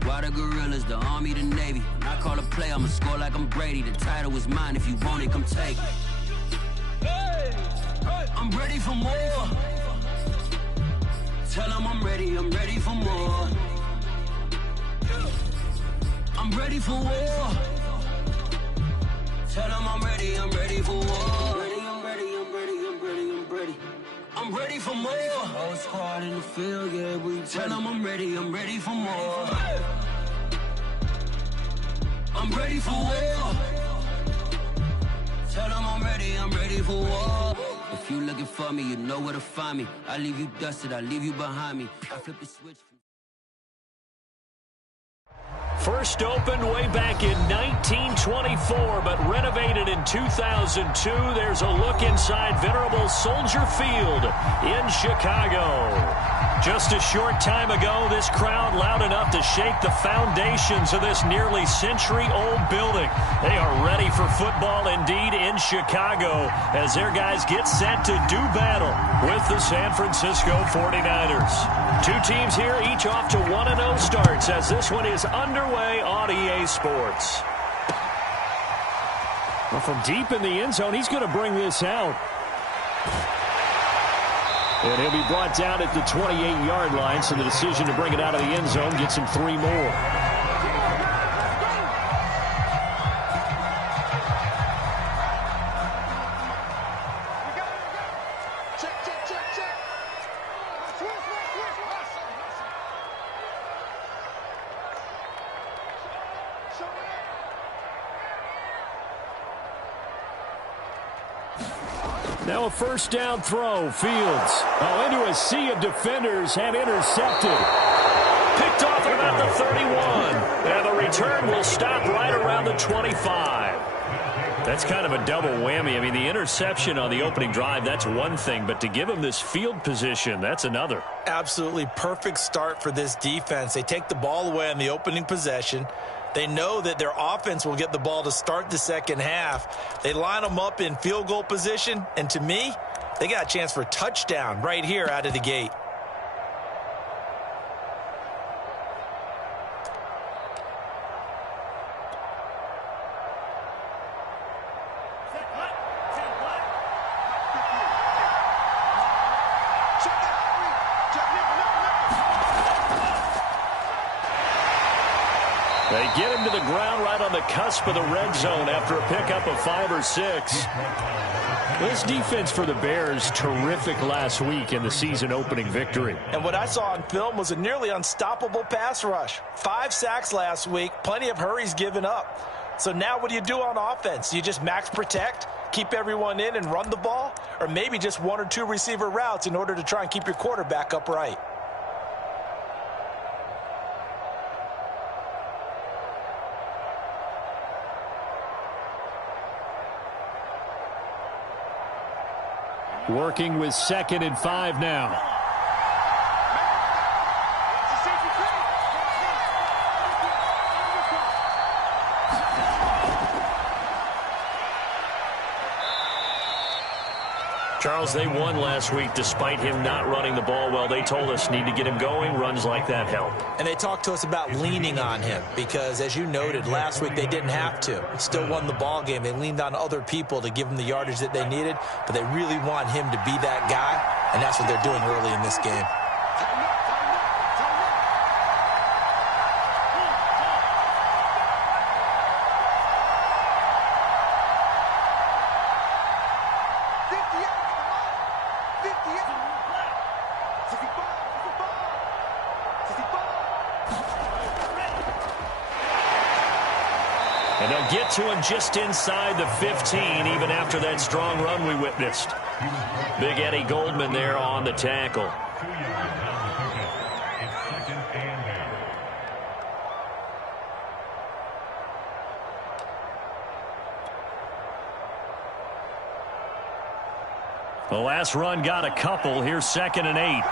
Squad of gorillas, the army, the navy. When I call a play, I'ma score like I'm Brady. The title is mine, if you want it, come take it. I'm ready for more. Tell them I'm ready for more. I'm ready for war. Tell them I'm ready for war. I'm ready for more. Whole squad in the field, yeah, we tell them I'm ready for more. I'm ready for war. Tell them I'm ready for war. If you looking for me, you know where to find me. I leave you dusted, I leave you behind me. I flip the switch. First opened way back in 1924, but renovated in 2002. There's a look inside venerable Soldier Field in Chicago. Just a short time ago, this crowd loud enough to shake the foundations of this nearly century-old building. They are ready for football indeed in Chicago as their guys get set to do battle with the San Francisco 49ers. Two teams here, each off to 1-0 starts as this one is underway on EA Sports. Well, from deep in the end zone, he's going to bring this out. And he'll be brought down at the 28-yard line, so the decision to bring it out of the end zone gets him 3 more. Now a first down throw. Fields into a sea of defenders and intercepted. Picked off at about the 31. And the return will stop right around the 25. That's kind of a double whammy. I mean, the interception on the opening drive, that's one thing. But to give him this field position, that's another. Absolutely perfect start for this defense. They take the ball away on the opening possession. They know that their offense will get the ball to start the second half. They line them up in field goal position, and to me, they got a chance for a touchdown right here out of the gate. They get him to the ground right on the cusp of the red zone after a pickup of 5 or 6. This defense for the Bears, terrific last week in the season-opening victory. And what I saw on film was a nearly unstoppable pass rush. 5 sacks last week, plenty of hurries given up. So now what do you do on offense? You just max protect, keep everyone in and run the ball? Or maybe just 1 or 2 receiver routes in order to try and keep your quarterback upright? Working with 2nd and 5 now. Charles, they won last week despite him not running the ball well. They told us need to get him going. Runs like that help. And they talked to us about leaning on him because, as you noted, last week they didn't have to. Still won the ball game. They leaned on other people to give them the yardage that they needed, but they really want him to be that guy, and that's what they're doing early in this game. And they'll get to him just inside the 15, even after that strong run we witnessed. Big Eddie Goldman there on the tackle. The last run got a couple. Here's 2nd and 8.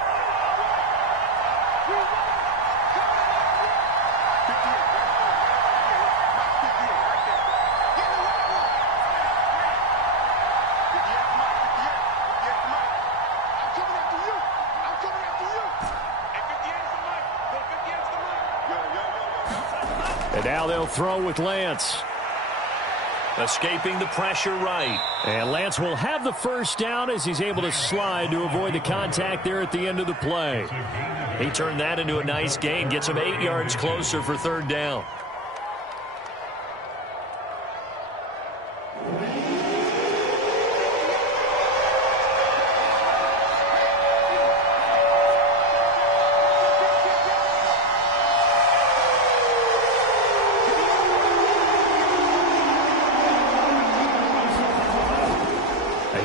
And now they'll throw with Lance. Escaping the pressure right. And Lance will have the first down as he's able to slide to avoid the contact there at the end of the play. He turned that into a nice gain, gets him 8 yards closer for third down.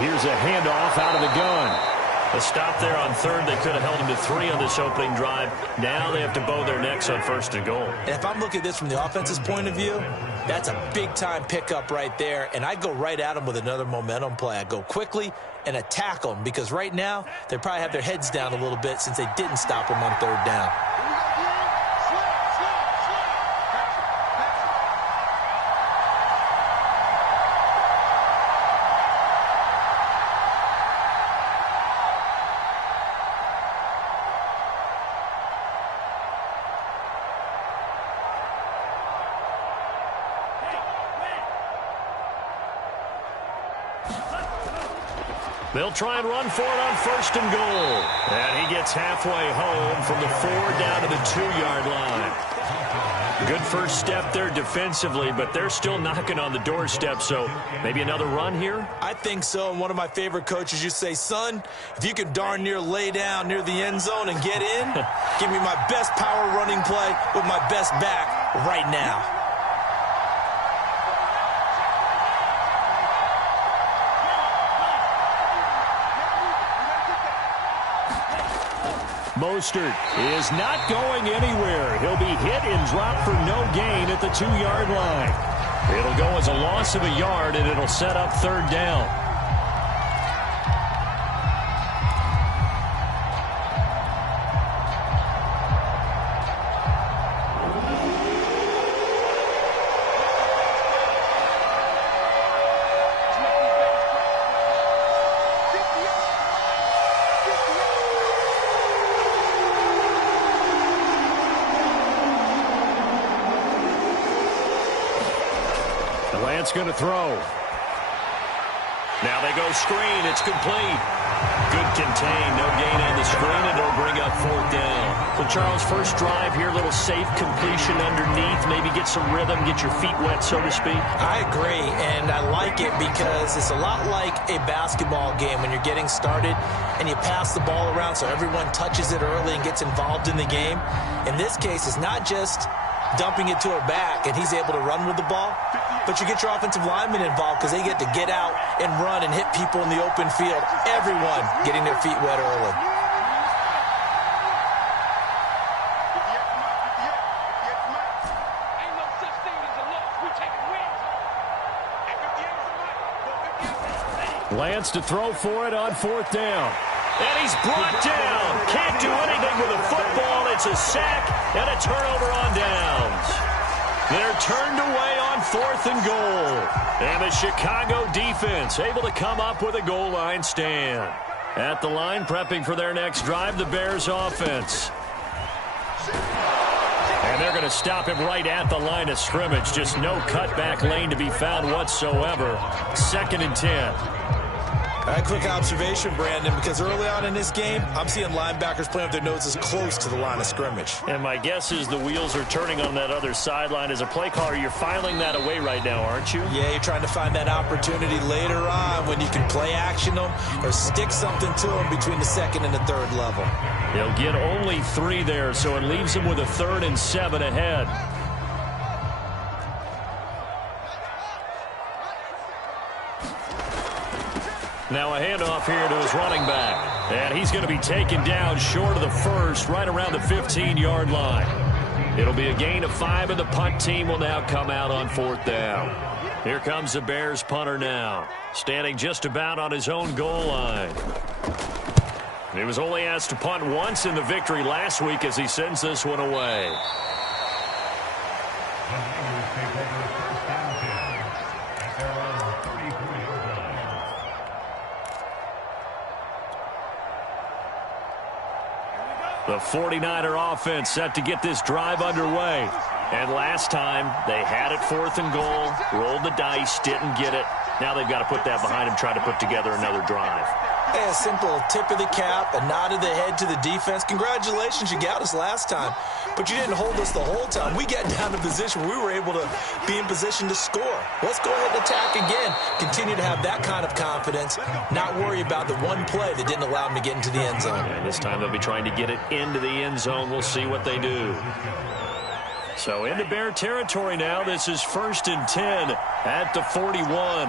Here's a handoff out of the gun. A stop there on third. They could have held him to 3 on this opening drive. Now they have to bow their necks on first and goal. And if I'm looking at this from the offense's point of view, that's a big-time pickup right there. And I'd go right at them with another momentum play. I'd go quickly and attack them because right now they probably have their heads down a little bit since they didn't stop them on third down. They'll try and run for it on first and goal. And he gets halfway home from the 4 down to the 2-yard line. Good first step there defensively, but they're still knocking on the doorstep, so maybe another run here? I think so, and one of my favorite coaches used to say, son, if you can darn near lay down near the end zone and get in, give me my best power running play with my best back right now. Mostert is not going anywhere. He'll be hit and dropped for no gain at the 2-yard line. It'll go as a loss of a yard, and it'll set up third down. Lance going to throw. Now they go screen. It's complete. Good contain. No gain on the screen, and it'll bring up fourth down. So, Charles, first drive here, little safe completion underneath. Maybe get some rhythm, get your feet wet, so to speak. I agree, and I like it because it's a lot like a basketball game when you're getting started and you pass the ball around so everyone touches it early and gets involved in the game. In this case, it's not just dumping it to a back and he's able to run with the ball, but you get your offensive linemen involved because they get to get out and run and hit people in the open field. Everyone getting their feet wet early. Lance to throw for it on fourth down. And he's brought down. Can't do anything with a football. It's a sack and a turnover on downs. They're turned away on fourth and goal. And the Chicago defense able to come up with a goal line stand. At the line, prepping for their next drive, the Bears offense. And they're going to stop him right at the line of scrimmage. Just no cutback lane to be found whatsoever. 2nd and 10. All right, quick observation, Brandon, because early on in this game, I'm seeing linebackers playing with their noses close to the line of scrimmage. And my guess is the wheels are turning on that other sideline. As a play caller, you're filing that away right now, aren't you? Yeah, you're trying to find that opportunity later on when you can play action them or stick something to them between the 2nd and the 3rd level. They'll get only 3 there, so it leaves them with a 3rd and 7 ahead. Now a handoff here to his running back. And he's going to be taken down short of the first, right around the 15-yard line. It'll be a gain of 5, and the punt team will now come out on 4th down. Here comes the Bears punter now, standing just about on his own goal line. He was only asked to punt once in the victory last week as he sends this one away. The 49er offense set to get this drive underway. And last time, they had it 4th and goal, rolled the dice, didn't get it. Now they've got to put that behind them, try to put together another drive. Hey, a simple tip of the cap, a nod of the head to the defense. Congratulations, you got us last time. But you didn't hold us the whole time. We got down to a position where we were able to be in position to score. Let's go ahead and attack again. Continue to have that kind of confidence, not worry about the one play that didn't allow them to get into the end zone. And this time they'll be trying to get it into the end zone. We'll see what they do. So into Bear territory now. This is 1st and 10 at the 41.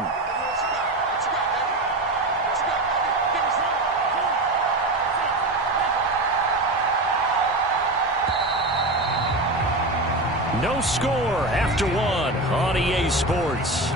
No score after 1 on EA Sports.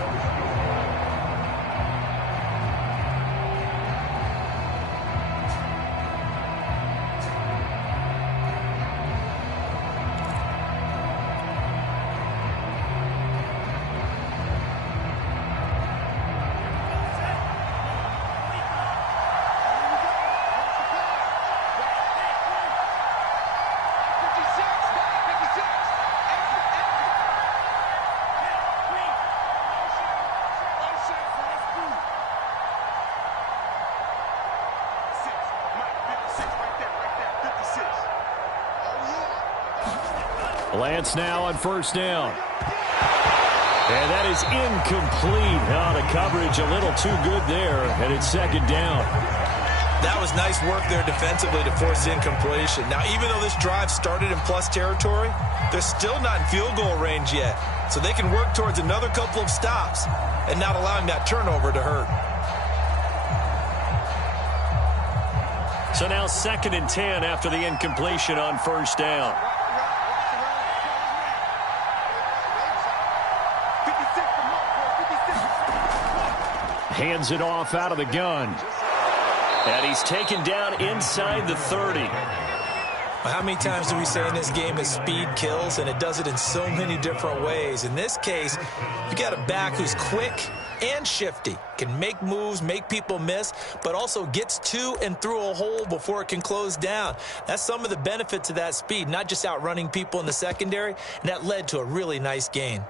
Lance now on 1st down. And that is incomplete. Oh, the coverage a little too good there, and it's 2nd down. That was nice work there defensively to force the incompletion. Now, even though this drive started in plus territory, they're still not in field goal range yet. So they can work towards another couple of stops and not allowing that turnover to hurt. So now 2nd and 10 after the incompletion on 1st down. Hands it off out of the gun. And he's taken down inside the 30. Well, how many times do we say in this game is speed kills, and it does it in so many different ways. In this case, you got a back who's quick and shifty, can make moves, make people miss, but also gets to and through a hole before it can close down. That's some of the benefits of that speed, not just outrunning people in the secondary, and that led to a really nice gain.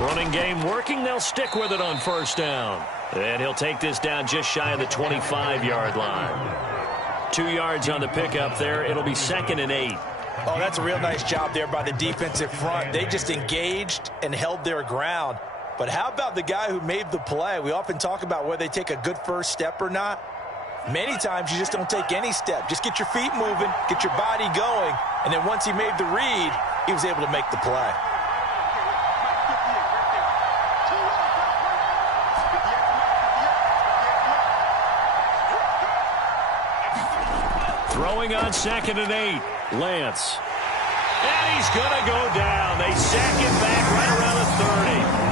Running game working. They'll stick with it on 1st down. And he'll take this down just shy of the 25-yard line. 2 yards on the pickup there. It'll be 2nd and 8. Oh, that's a real nice job there by the defensive front. They just engaged and held their ground. But how about the guy who made the play? We often talk about whether they take a good first step or not. Many times you just don't take any step. Just get your feet moving, get your body going, and then once he made the read, he was able to make the play. Throwing on 2nd and 8. Lance. And he's going to go down. They sack him back right around the 30.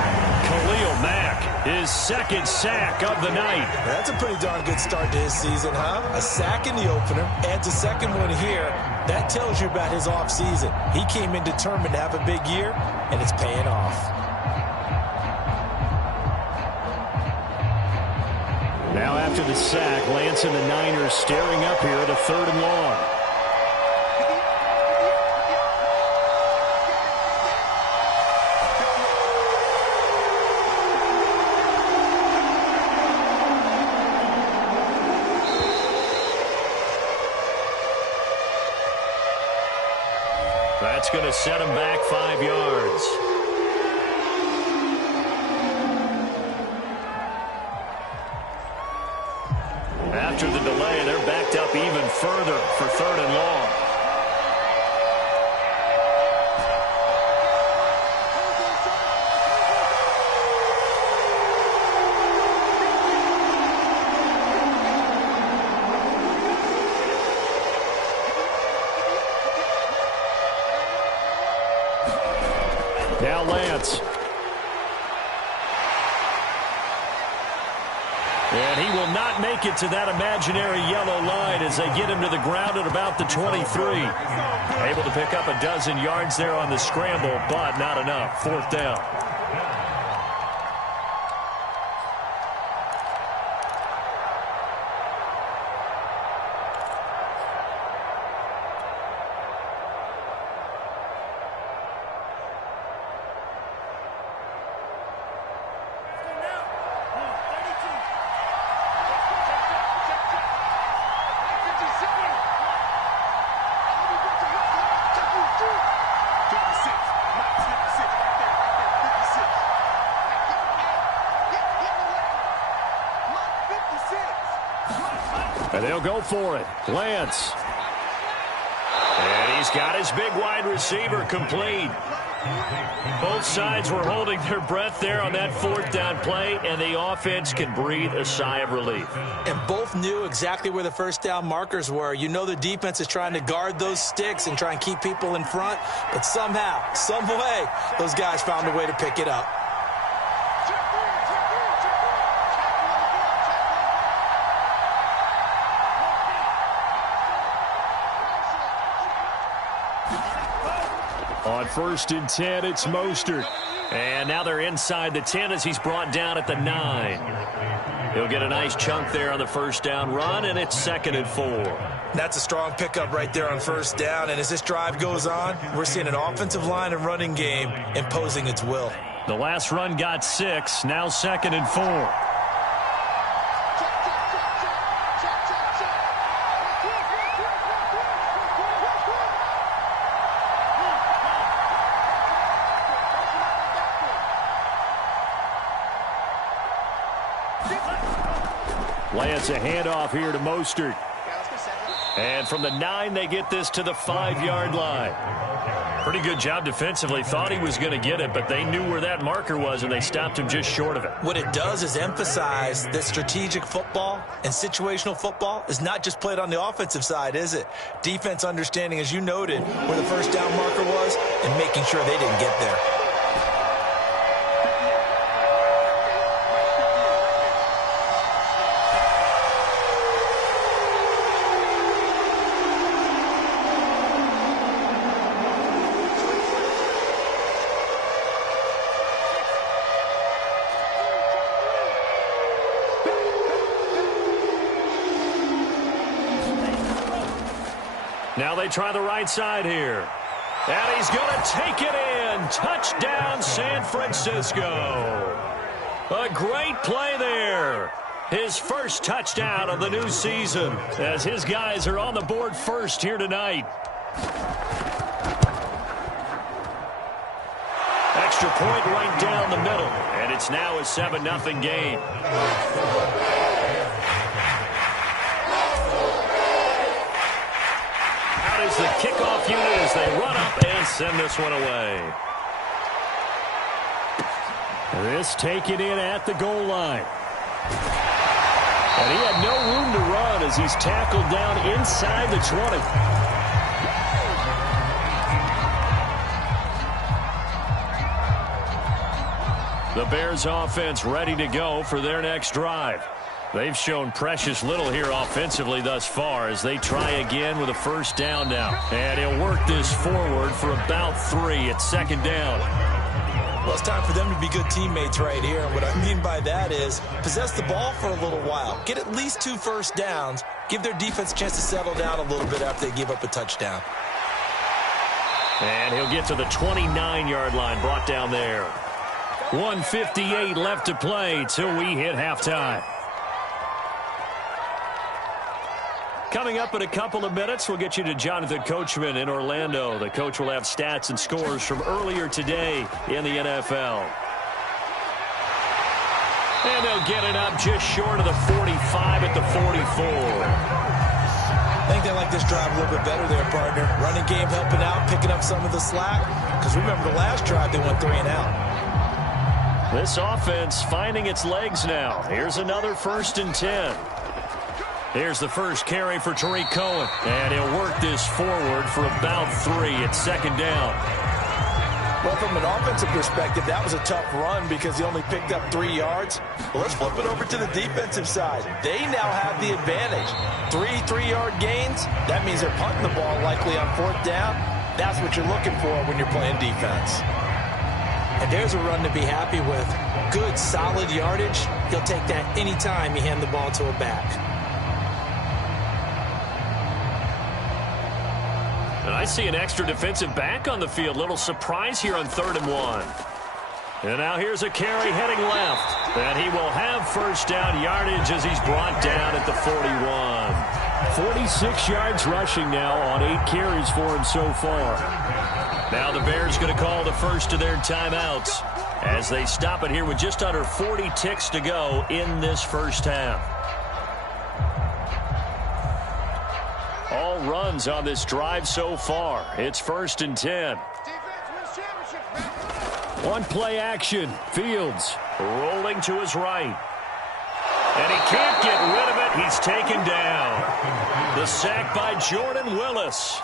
Khalil Mack, his 2nd sack of the night. That's a pretty darn good start to his season, huh? A sack in the opener, adds a 2nd one here. That tells you about his offseason. He came in determined to have a big year, and it's paying off. Now after the sack, Lance and the Niners staring up here at a 3rd and long. That's going to set him back 5 yards. After the delay, they're backed up even further for 3rd and long. Now Lance. And he will not make it to that imaginary yellow line as they get him to the ground at about the 23. Able to pick up a dozen yards there on the scramble, but not enough. 4th down. And they'll go for it. Lance. And he's got his big wide receiver complete. Both sides were holding their breath there on that 4th down play, and the offense can breathe a sigh of relief. And both knew exactly where the 1st down markers were. You know the defense is trying to guard those sticks and try and keep people in front, but somehow, some way, those guys found a way to pick it up. On 1st and 10, it's Mostert. And now they're inside the 10 as he's brought down at the 9. He'll get a nice chunk there on the 1st down run, and it's 2nd and 4. That's a strong pickup right there on 1st down, and as this drive goes on, we're seeing an offensive line and running game imposing its will. The last run got 6, now 2nd and 4. Lance a handoff here to Mostert. And from the 9, they get this to the 5-yard line. Pretty good job defensively. Thought he was going to get it, but they knew where that marker was, and they stopped him just short of it. What it does is emphasize that strategic football and situational football is not just played on the offensive side, is it? Defense understanding, as you noted, where the 1st down marker was and making sure they didn't get there. Now they try the right side here. And he's going to take it in. Touchdown, San Francisco. A great play there. His first touchdown of the new season as his guys are on the board first here tonight. Extra point right down the middle. And it's now a 7-0 game. The kickoff unit as they run up and send this one away. This taken in at the goal line. And he had no room to run as he's tackled down inside the 20. The Bears offense ready to go for their next drive. They've shown precious little here offensively thus far as they try again with a 1st down now. And he'll work this forward for about 3 at 2nd down. Well, it's time for them to be good teammates right here. And what I mean by that is possess the ball for a little while. Get at least 2 1st downs. Give their defense a chance to settle down a little bit after they give up a touchdown. And he'll get to the 29-yard line, brought down there. 1:58 left to play till we hit halftime. Coming up in a couple of minutes, we'll get you to Jonathan Coachman in Orlando. The coach will have stats and scores from earlier today in the NFL. And they'll get it up just short of the 45 at the 44. I think they like this drive a little bit better there, partner. Running game helping out, picking up some of the slack. Because remember the last drive, they went 3 and out. This offense finding its legs now. Here's another 1st and 10. Here's the first carry for Tariq Cohen. And he'll work this forward for about 3 at 2nd down. Well, from an offensive perspective, that was a tough run because he only picked up 3 yards. Well, let's flip it over to the defensive side. They now have the advantage. 3 3-yard gains, that means they're punting the ball likely on 4th down. That's what you're looking for when you're playing defense. And there's a run to be happy with. Good, solid yardage. He'll take that anytime you hand the ball to a back. And I see an extra defensive back on the field. Little surprise here on 3rd and 1. And now here's a carry heading left. And he will have first down yardage as he's brought down at the 41. 46 yards rushing now on 8 carries for him so far. Now the Bears going to call the first of their timeouts as they stop it here with just under 40 ticks to go in this first half. All runs on this drive so far. It's 1st and 10. One play action. Fields rolling to his right. And he can't get rid of it. He's taken down. The sack by Jordan Willis.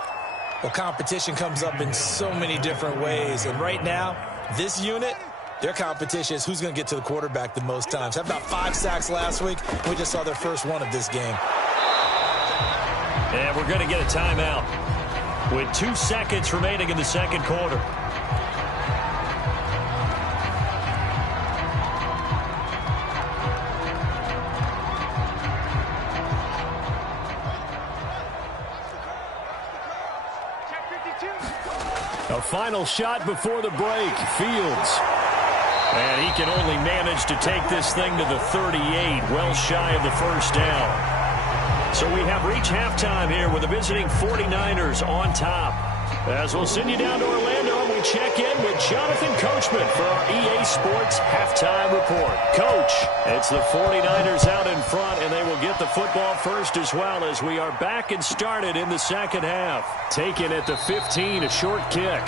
Well, competition comes up in so many different ways. And right now, this unit, their competition is who's going to get to the quarterback the most times. Had about 5 sacks last week. We just saw their first one of this game. And we're going to get a timeout with 2 seconds remaining in the second quarter. A final shot before the break. Fields. And he can only manage to take this thing to the 38, well shy of the first down. So we have reached halftime here with the visiting 49ers on top. As we'll send you down to Orlando, and we check in with Jonathan Coachman for our EA Sports Halftime Report. Coach, it's the 49ers out in front, and they will get the football first as well as we are back and started in the second half. Taken at the 15, a short kick.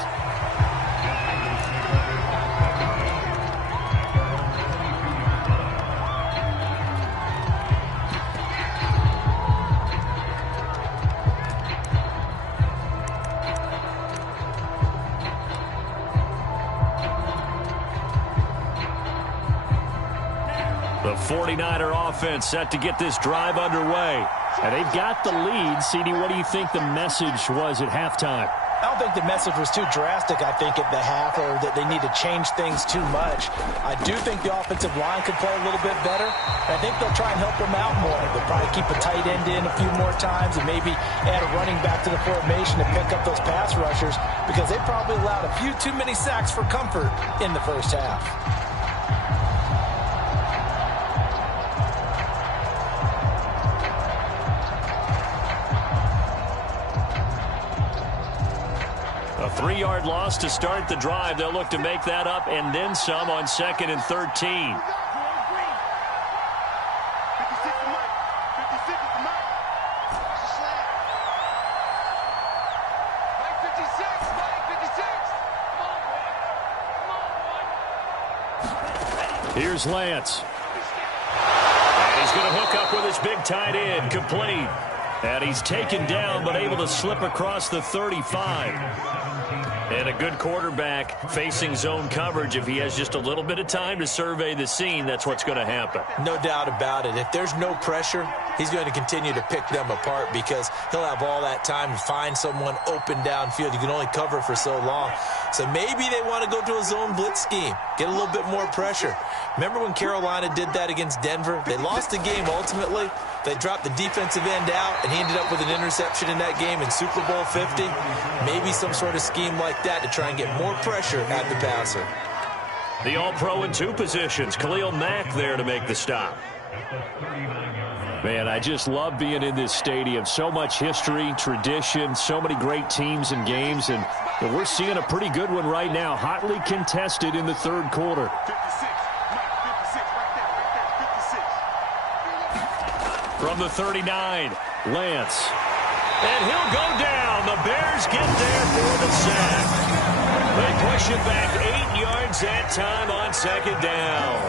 The 49er offense set to get this drive underway. And they've got the lead. CD, what do you think the message was at halftime? I don't think the message was too drastic, I think, at the half, or that they need to change things too much. I do think the offensive line could play a little bit better. I think they'll try and help them out more. They'll probably keep a tight end in a few more times and maybe add a running back to the formation to pick up those pass rushers, because they probably allowed a few too many sacks for comfort in the first half. A 3-yard loss to start the drive. They'll look to make that up and then some on 2nd and 13. Here's Lance. And he's going to hook up with his big tight end, complete. And he's taken down but able to slip across the 35. And a good quarterback facing zone coverage. If he has just a little bit of time to survey the scene, that's what's going to happen. No doubt about it. If there's no pressure, he's going to continue to pick them apart because he'll have all that time to find someone open downfield. You can only cover for so long. So maybe they want to go to a zone blitz scheme, get a little bit more pressure. Remember when Carolina did that against Denver? They lost the game ultimately. They dropped the defensive end out, and he ended up with an interception in that game in Super Bowl 50. Maybe some sort of scheme like that to try and get more pressure at the passer. The All-Pro in 2 positions. Khalil Mack there to make the stop. Man, I just love being in this stadium. So much history, tradition, so many great teams and games, and we're seeing a pretty good one right now, hotly contested in the third quarter. From the 39, Lance. And he'll go down. The Bears get there for the sack. They push it back 8 yards that time on 2nd down.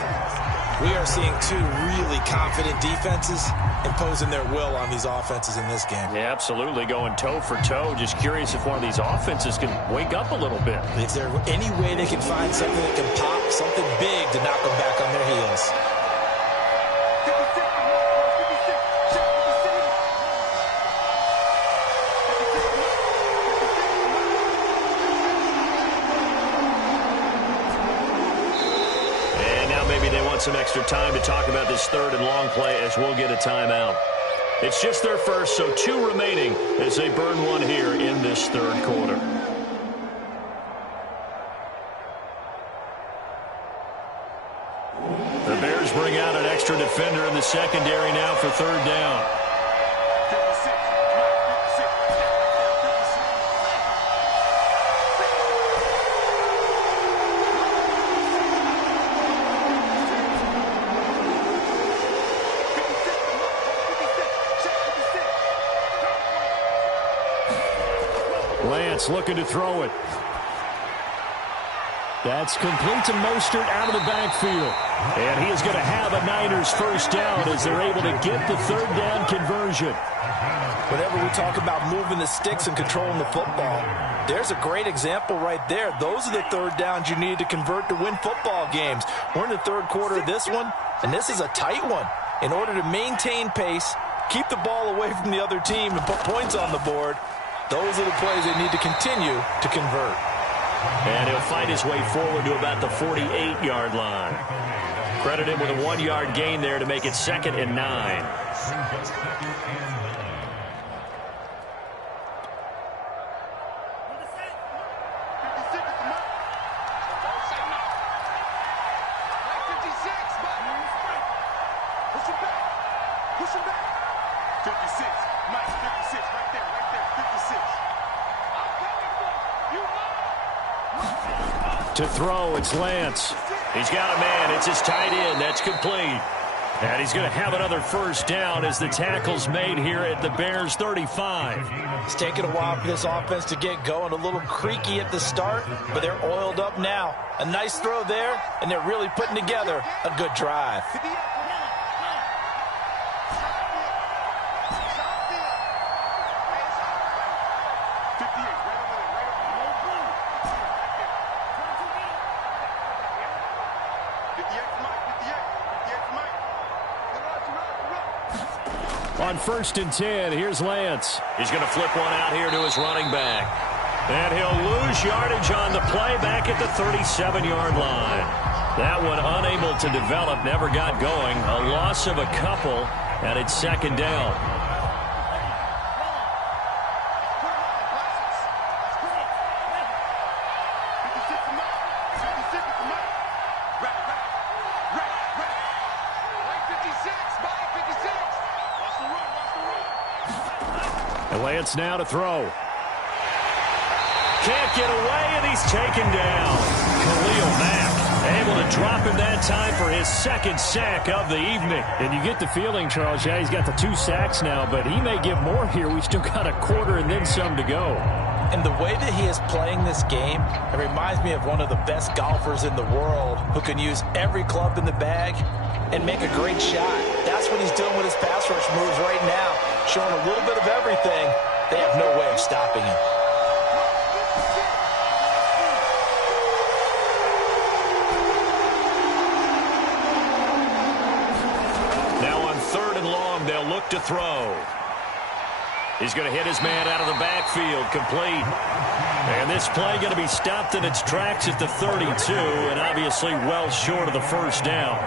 We are seeing 2 really confident defenses imposing their will on these offenses in this game. Yeah, absolutely, going toe for toe. Just curious if one of these offenses can wake up a little bit. Is there any way they can find something that can pop, something big to knock them back on their heels? want some extra time to talk about this third and long play as we'll get a timeout. It's just their first, so 2 remaining as they burn one here in this third quarter. The Bears bring out an extra defender in the secondary now for third down. Lance looking to throw it. That's complete to Mostert out of the backfield. And he is going to have a Niners first down as they're able to get the third down conversion. Whenever we talk about moving the sticks and controlling the football, there's a great example right there. Those are the third downs you need to convert to win football games. We're in the third quarter of this one, and this is a tight one. In order to maintain pace, keep the ball away from the other team, and put points on the board, those are the plays they need to continue to convert. And he'll fight his way forward to about the 48-yard line. Credit him with a 1-yard gain there to make it 2nd and 9. To throw, it's Lance. He's got a man. It's his tight end. That's complete. And he's going to have another first down as the tackle's made here at the Bears 35. It's taken a while for this offense to get going. A little creaky at the start, but they're oiled up now. A nice throw there, and they're really putting together a good drive. On 1st and 10, here's Lance. He's going to flip one out here to his running back. And he'll lose yardage on the play back at the 37-yard line. That one unable to develop, never got going. A loss of a couple, and it's 2nd down. Lance now to throw. Can't get away, and he's taken down. Khalil Mack able to drop him that time for his 2nd sack of the evening. And you get the feeling, Charles, yeah, he's got the 2 sacks now, but he may get more here. We've still got a quarter and then some to go. And the way that he is playing this game, it reminds me of one of the best golfers in the world who can use every club in the bag and make a great shot. That's what he's doing with his pass rush moves right now, showing a little bit of everything. They have no way of stopping him. Now on 3rd and long, they'll look to throw. He's going to hit his man out of the backfield, complete. And this play going to be stopped in its tracks at the 32, and obviously well short of the first down.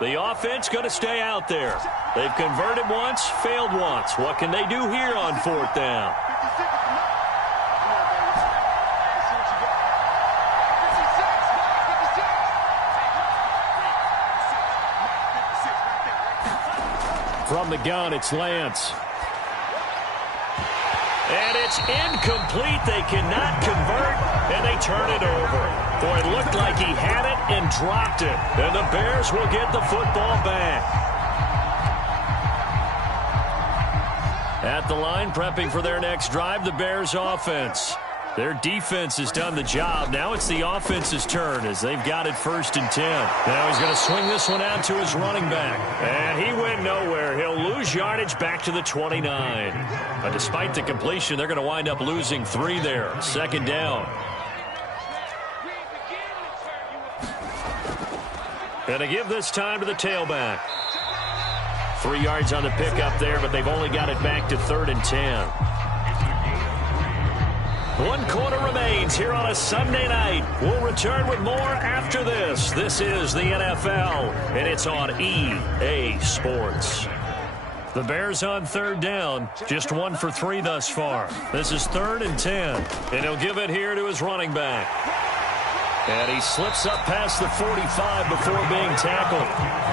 The offense going to stay out there. They've converted once, failed once. What can they do here on 4th down? From the gun, it's Lance. And it's incomplete. They cannot convert, and they turn it over. Boy, it looked like he had it and dropped it. And the Bears will get the football back. At the line, prepping for their next drive, the Bears offense. Their defense has done the job. Now it's the offense's turn as they've got it 1st and 10. Now he's going to swing this one out to his running back. And he went nowhere. He'll lose yardage back to the 29. But despite the completion, they're going to wind up losing 3 there. 2nd down. And to give this time to the tailback. 3 yards on the pickup there, but they've only got it back to 3rd and 10. 1 quarter remains here on a Sunday night. We'll return with more after this. This is the NFL, and it's on EA Sports. The Bears on 3rd down, just 1 for 3 thus far. This is 3rd and 10, and he'll give it here to his running back. And he slips up past the 45 before being tackled.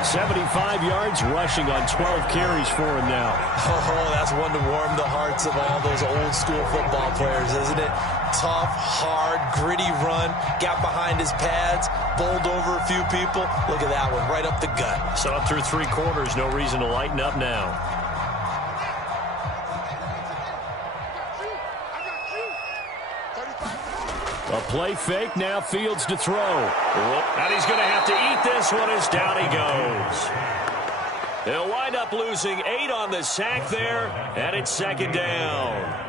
75 yards rushing on 12 carries for him now. Oh, that's one to warm the hearts of all those old school football players, isn't it? Tough, hard, gritty run. Got behind his pads, bowled over a few people. Look at that one, right up the gut. Saw it through 3 quarters. No reason to lighten up now. A play fake, now Fields to throw. And he's going to have to eat this one as down he goes. They'll wind up losing 8 on the sack there, and it's 2nd down.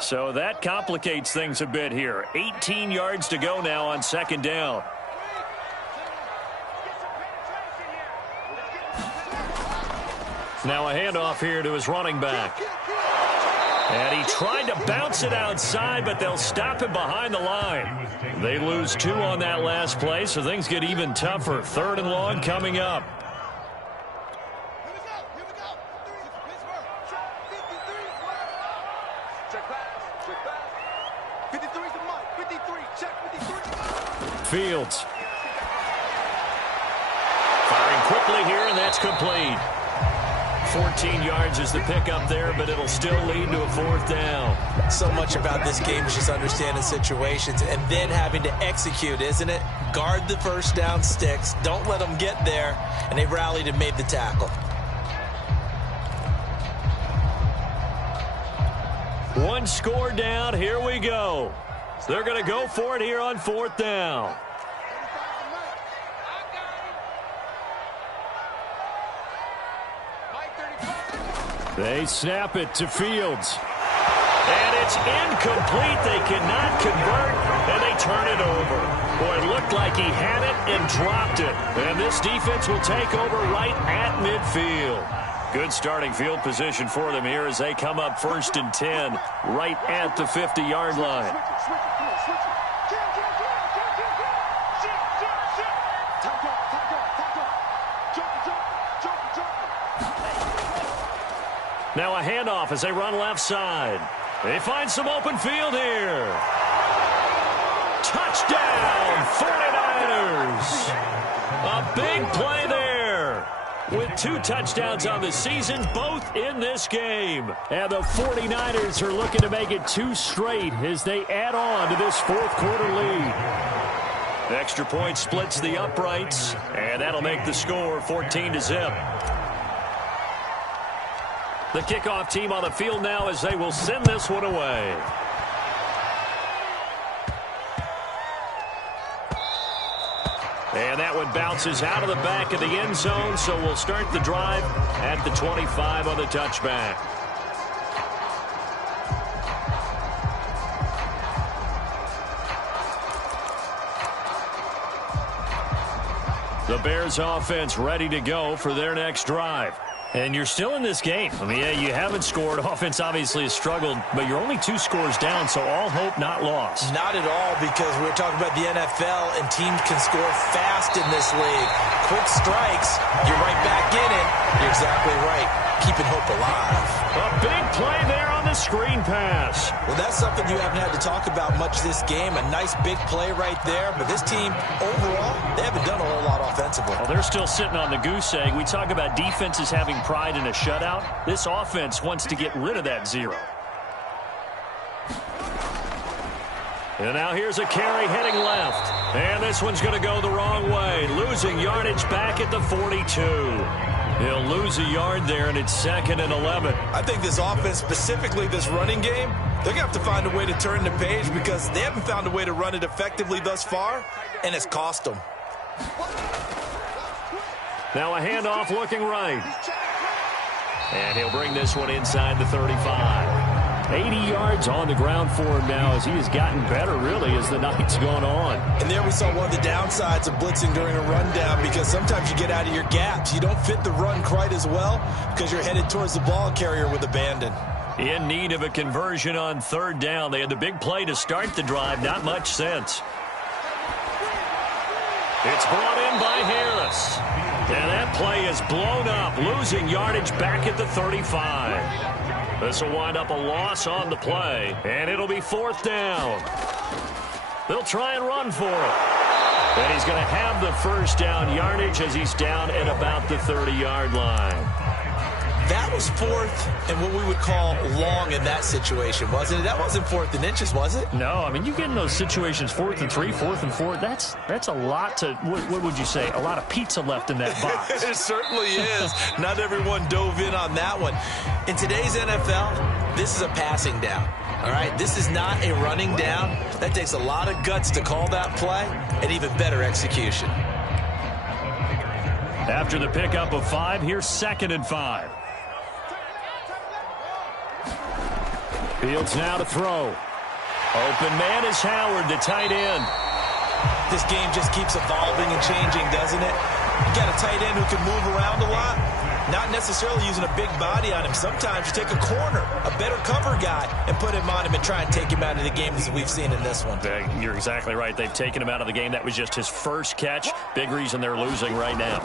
So that complicates things a bit here. 18 yards to go now on 2nd down. Now a handoff here to his running back. And he tried to bounce it outside, but they'll stop him behind the line. They lose 2 on that last play, so things get even tougher. 3rd and long coming up. Fields. Firing quickly here, and that's complete. 14 yards is the pickup there, but it'll still lead to a 4th down. So much about this game is just understanding situations and then having to execute, isn't it? Guard the first down sticks. Don't let them get there. And they rallied and made the tackle. 1 score down. Here we go. They're going to go for it here on 4th down. They snap it to Fields. And it's incomplete. They cannot convert, and they turn it over. Boy, it looked like he had it and dropped it. And this defense will take over right at midfield. Good starting field position for them here as they come up 1st and 10 right at the 50-yard line. Now a handoff as they run left side. They find some open field here. Touchdown, 49ers. A big play there. With 2 touchdowns on the season, both in this game. And the 49ers are looking to make it 2 straight as they add on to this 4th quarter lead. Extra point splits the uprights, and that'll make the score 14-0. The kickoff team on the field now as they will send this one away. And that one bounces out of the back of the end zone, so we'll start the drive at the 25 on the touchback. The Bears offense ready to go for their next drive. And you're still in this game. I mean, yeah, you haven't scored. Offense obviously has struggled, but you're only 2 scores down, so all hope not lost. Not at all, because we're talking about the NFL, and teams can score fast in this league. Quick strikes, you're right back in it. You're exactly right. Keeping hope alive. A big play there on the screen pass. Well, that's something you haven't had to talk about much this game. A nice big play right there. But this team, overall, they haven't done a whole lot offensively. Well, they're still sitting on the goose egg. We talk about defenses having pride in a shutout. This offense wants to get rid of that 0. And now here's a carry heading left. And this one's going to go the wrong way. Losing yardage back at the 42. He'll lose a yard there, and it's 2nd and 11. I think this offense, specifically this running game, they're going to have to find a way to turn the page because they haven't found a way to run it effectively thus far, and it's cost them. Now a handoff looking right. And he'll bring this one inside the 35. 80 yards on the ground for him now as he has gotten better, really, as the night's gone on. And there we saw one of the downsides of blitzing during a rundown, because sometimes you get out of your gaps. You don't fit the run quite as well because you're headed towards the ball carrier with abandon. In need of a conversion on third down. They had the big play to start the drive. Not much sense. It's brought in by Harris. And that play is blown up, losing yardage back at the 35. This will wind up a loss on the play, and it'll be fourth down. They'll try and run for it. And he's going to have the first down yardage as he's down at about the 30-yard line. That was fourth and what we would call long in that situation, wasn't it? That wasn't fourth and inches, was it? No, I mean, you get in those situations, 4th and 3, 4th and 4. That's a lot to, what would you say, a lot of pizza left in that box. It certainly is. Not everyone dove in on that one. In today's NFL, this is a passing down. All right, this is not a running down. That takes a lot of guts to call that play, and even better execution. After the pickup of 5, here's 2nd and 5. Fields now to throw. Open man is Howard, the tight end. This game just keeps evolving and changing, doesn't it? You got a tight end who can move around a lot, not necessarily using a big body on him. Sometimes you take a corner, a better cover guy, and put him on him and try and take him out of the game, as we've seen in this one. You're exactly right. They've taken him out of the game. That was just his first catch. Big reason they're losing right now.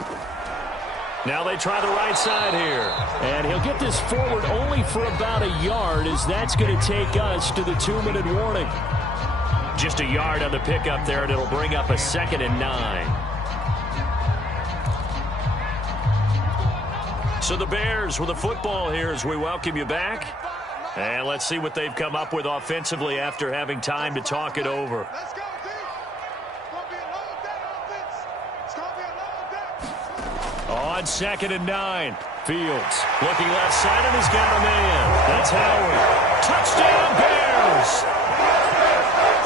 Now they try the right side here. And he'll get this forward only for about a yard, as that's going to take us to the 2-minute warning. Just a yard on the pickup there, and it'll bring up a 2nd and 9. So the Bears with the football here as we welcome you back. And let's see what they've come up with offensively after having time to talk it over. On 2nd and 9, Fields looking left side, and he's got a man. That's Howard. Touchdown, Bears!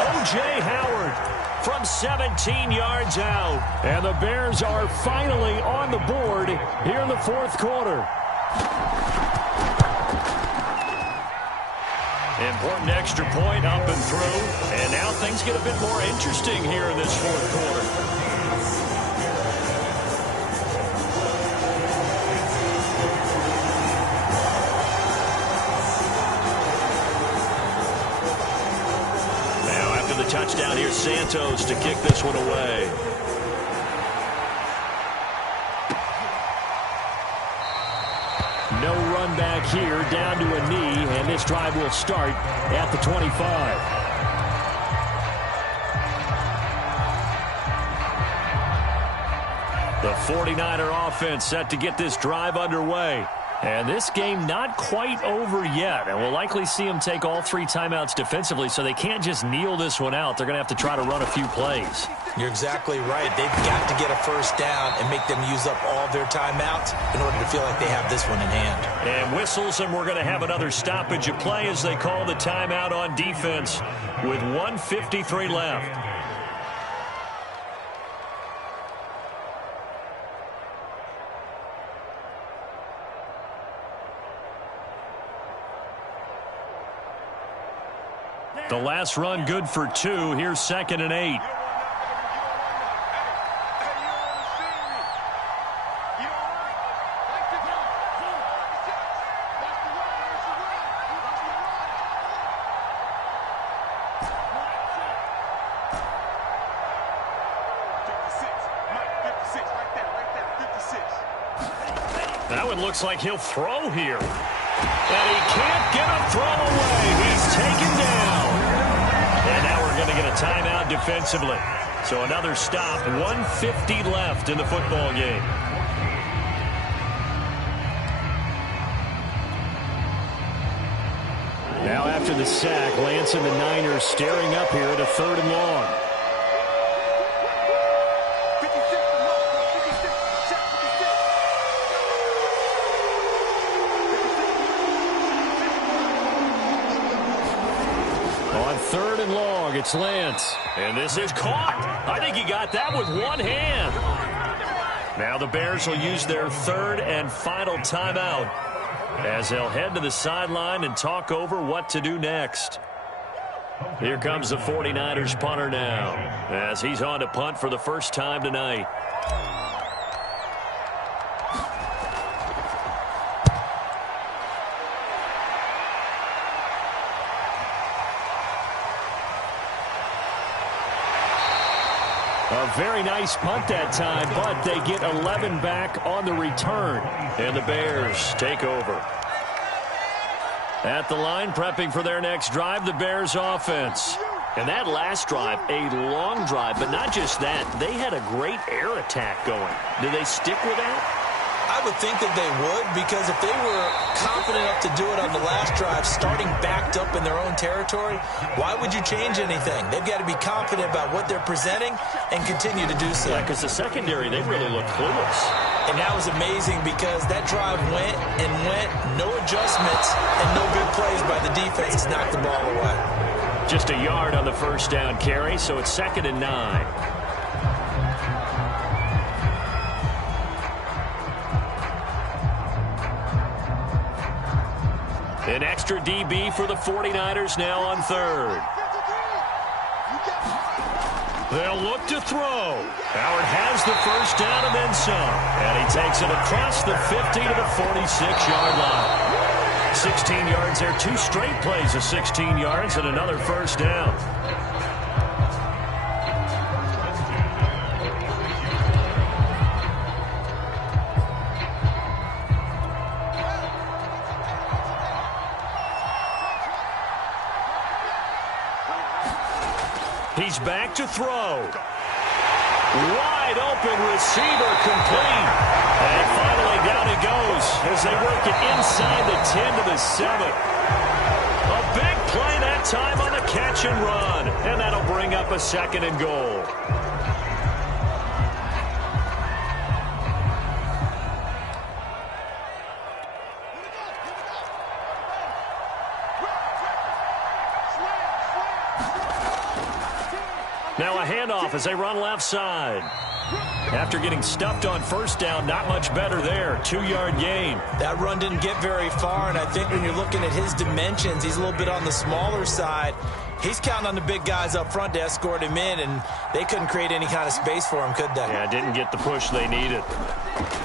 O.J. Howard from 17 yards out. And the Bears are finally on the board here in the fourth quarter. Important extra point up and through. And now things get a bit more interesting here in this fourth quarter. Touchdown here, Santos to kick this one away. No run back here, down to a knee, and this drive will start at the 25. The 49er offense set to get this drive underway. And this game not quite over yet. And we'll likely see them take all 3 timeouts defensively, so they can't just kneel this one out. They're going to have to try to run a few plays. You're exactly right. They've got to get a first down and make them use up all their timeouts in order to feel like they have this one in hand. And whistles, and we're going to have another stoppage of play as they call the timeout on defense with 1:53 left. The last run good for 2. Here's 2nd and 8. That one looks like he'll throw here. And he can't get a throw away. He's taken down. And now we're going to get a timeout defensively. So another stop. 1:50 left in the football game. Now after the sack, Lance and the Niners staring up here at a 3rd and long. On 3rd and long, it's Lance. And this is caught. I think he got that with one hand. Now the Bears will use their 3rd and final timeout. as they'll head to the sideline and talk over what to do next. Here comes the 49ers punter now, as he's on to punt for the first time tonight. A very nice punt that time, but they get 11 back on the return, and the Bears take over. At the line, prepping for their next drive, the Bears offense. And that last drive, a long drive, but not just that. They had a great air attack going. Do they stick with that? I would think that they would, because if they were confident enough to do it on the last drive, starting backed up in their own territory, why would you change anything? They've got to be confident about what they're presenting and continue to do so. Yeah, because the secondary, they really look clueless. And that was amazing because that drive went and went, no adjustments, and no big plays by the defense to knock the ball away. Just a yard on the first down carry, so it's 2nd and 9. An extra DB for the 49ers now on 3rd. They'll look to throw. Howard has the first down and then some. And he takes it across the 50 to the 46-yard line. 16 yards there. 2 straight plays of 16 yards and another first down. He's back to throw. Wide open receiver complete. And finally down he goes as they work it inside the 10 to the 7. A big play that time on the catch and run. And that'll bring up a 2nd and goal. Now a handoff as they run left side. After getting stuffed on first down, not much better there. 2-yard gain. That run didn't get very far, and I think when you're looking at his dimensions, he's a little bit on the smaller side. He's counting on the big guys up front to escort him in, and they couldn't create any kind of space for him, could they? Yeah, didn't get the push they needed.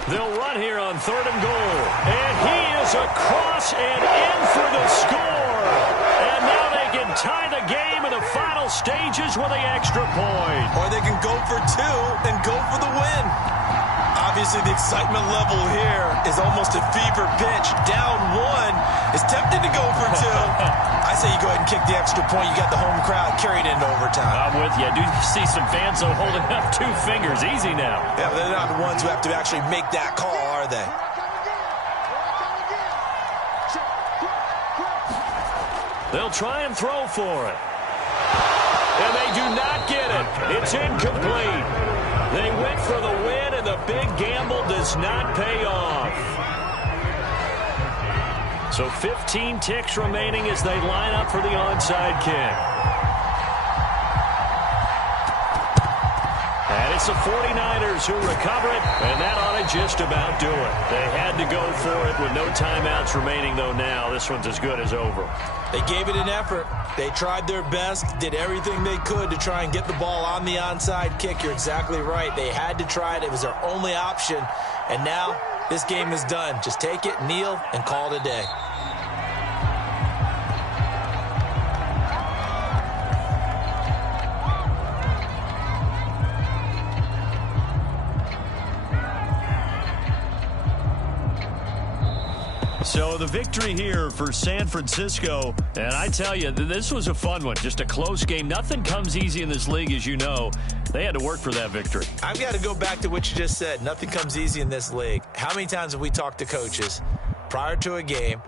They'll run here on 3rd and goal. And he is across and in for the score. And now they can tie the game in the final stages with the extra point. Or they can go for 2 and go for the win. Obviously, the excitement level here is almost a fever pitch. Down 1 is tempted to go for 2. I say you go ahead and kick the extra point. You got the home crowd carried into overtime. I'm with you. I do see some fans though holding up 2 fingers. Easy now. Yeah, they're not the ones who have to actually make that call, are they? They'll try and throw for it. And they do not get it. It's incomplete. They went for the win, and the big gamble does not pay off. So 15 ticks remaining as they line up for the onside kick. And it's the 49ers who recover it, and that ought to just about do it. They had to go for it with no timeouts remaining, though now. This one's as good as over. They gave it an effort. They tried their best, did everything they could to try and get the ball on the onside kick. You're exactly right. They had to try it. It was their only option. And now this game is done. Just take it, kneel, and call it a day. So the victory here for San Francisco, and I tell you, this was a fun one. Just a close game. Nothing comes easy in this league, as you know. They had to work for that victory. I've got to go back to what you just said. Nothing comes easy in this league. How many times have we talked to coaches prior to a game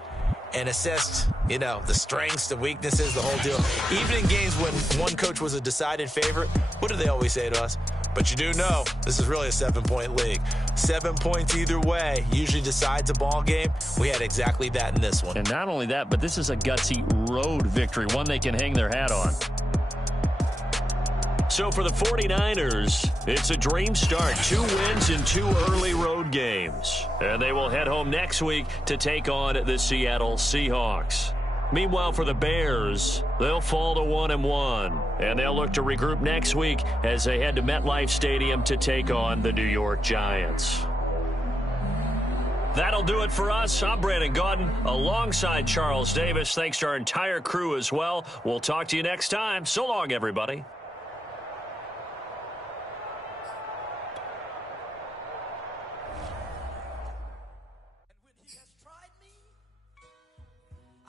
and assessed, the strengths, the weaknesses, the whole deal? Even in games when one coach was a decided favorite, what do they always say to us? But you do know this is really a 7-point league. 7 points either way usually decides a ball game. We had exactly that in this one. And not only that, but this is a gutsy road victory, one they can hang their hat on. So for the 49ers, it's a dream start. 2 wins in 2 early road games. And they will head home next week to take on the Seattle Seahawks. Meanwhile, for the Bears, they'll fall to 1-1. And they'll look to regroup next week as they head to MetLife Stadium to take on the New York Giants. That'll do it for us. I'm Brandon Gaudin alongside Charles Davis. Thanks to our entire crew as well. We'll talk to you next time. So long, everybody.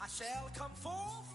I shall come forth